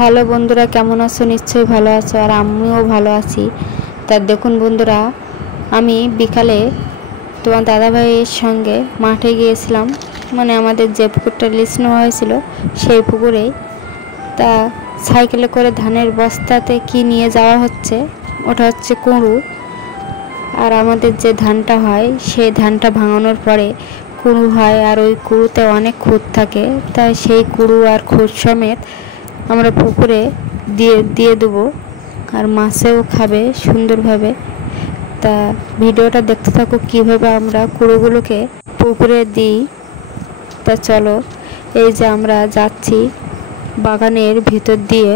Hello বন্ধুরা, কেমন আছো? নিশ্চয়ই ভালো আছো, আর আমিও ভালো আছি। তা দেখুন বন্ধুরা, আমি বিকালে তোমার দাদাভাইয়ের সঙ্গে মাঠে গিয়েছিলাম, মানে আমাদের যে পুকুরটা লিজ নেওয়া হয়েছিল সেই পুকুরেই। তা সাইকেলে করে ধানের বস্তাতে কি নিয়ে যাওয়া হচ্ছে, ওটা হচ্ছে কুঁড়ো। আর আমাদের যে ধানটা হয় সেই ধানটা ভাঙানোর পরে কুঁড়ো হয়, আর ওই কুঁড়োতে অনেক খুঁত থাকে। তাই সেই কুঁড়ো আর খুঁত সমেত আমরা পুকুরে দিয়ে দেবো, আর মাছেও খাবে সুন্দরভাবে। তা ভিডিওটা দেখতে থাকো কীভাবে আমরা কুঁড়োগুলোকে পুকুরে দিই। তা চলো, এই যে আমরা যাচ্ছি বাগানের ভিতর দিয়ে।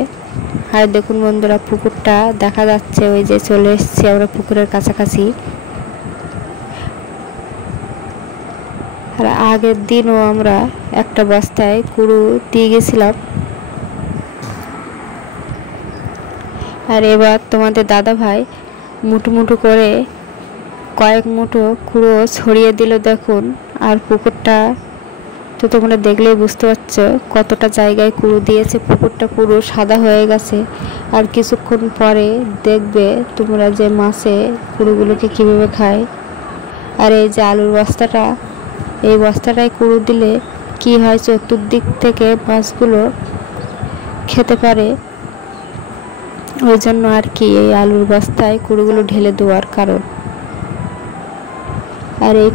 আর দেখুন বন্ধুরা, পুকুরটা দেখা যাচ্ছে, ওই যে চলে এসেছি আমরা পুকুরের কাছাকাছি। আর আগের দিনও আমরা একটা বস্তায় কুঁড়ো দিয়ে গেছিলাম। আর এবার তোমাদের দাদা ভাই মুঠো মুঠো করে কয়েক মুঠো কুঁড়ো ছড়িয়ে দিল, দেখুন। আর পুকুরটা তো তোমরা দেখলেই বুঝতে পারছো কতটা জায়গায় কুঁড়ো দিয়েছে। পুকুরটা পুরো সাদা হয়ে গেছে। আর কিছুক্ষণ পরে দেখবে তোমরা যে মাছে কুঁড়োগুলোকে কীভাবে খায়। আর এই যে আলুর বস্তাটা, এই বস্তাটায় কুঁড়ো দিলে কি হয়, চতুর্দিক থেকে মাছগুলো খেতে পারে। ওই জন্য আর কি এই আলুর বস্তায় কুঁড়োগুলো ঢেলে দেওয়ার কারণ। আর এই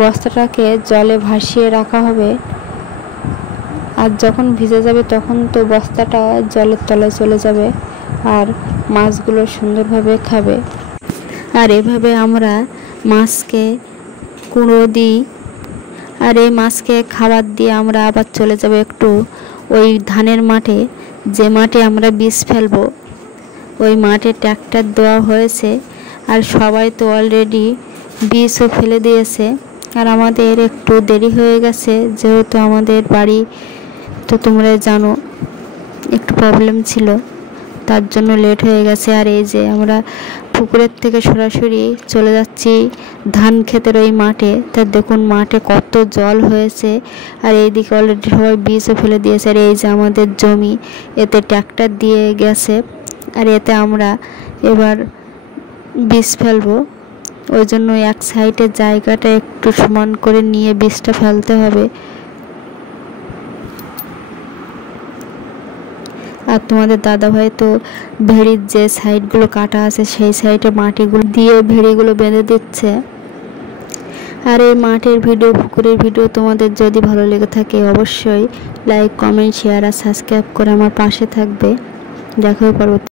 বস্তাটাকে জলে ভাসিয়ে রাখা হবে, আর যখন ভিজে যাবে তখন তো বস্তাটা জলের তলায় চলে যাবে, আর মাছগুলো সুন্দরভাবে খাবে। আর এভাবে আমরা মাছকে কুঁড়ো দিই। আর এই মাছকে খাবার দিয়ে আমরা আবার চলে যাব একটু ওই ধানের মাঠে, যে মাঠে আমরা বীজ ফেলবো। ওই মাঠে ট্র্যাক্টর দেওয়া হয়েছে, আর সবাই তো অলরেডি বীজও ফেলে দিয়েছে। আর আমাদের একটু দেরি হয়ে গেছে, যেহেতু আমাদের বাড়ি তো তোমরা জানো একটু প্রবলেম ছিল, তার জন্য লেট হয়ে গেছে। আর এই যে আমরা পুকুরের থেকে সরাসরি চলে যাচ্ছি ধান ক্ষেতের ওই মাঠে। তা দেখুন মাঠে কত জল হয়েছে, আর এইদিকে অলরেডি সবাই বীজও ফেলে দিয়েছে। আর এই যে আমাদের জমি, এতে ট্র্যাক্টর দিয়ে গেছে, আর এতে আমরা এবার বীজ ফেলবো। ওই জন্য এক সাইডের জায়গাটা একটু সমান করে নিয়ে বীজটা ফেলতে হবে। আর তোমাদের দাদাভাই তো ভেড়ির যে সাইডগুলো কাটা আছে সেই সাইডে মাটিগুলো দিয়ে ভেড়িগুলো বেঁধে দিচ্ছে। আর এই মাঠের ভিডিও, পুকুরের ভিডিও তোমাদের যদি ভালো লেগে থাকে অবশ্যই লাইক, কমেন্ট, শেয়ার আর সাবস্ক্রাইব করে আমার পাশে থাকবে। দেখা হবে পরবর্তী।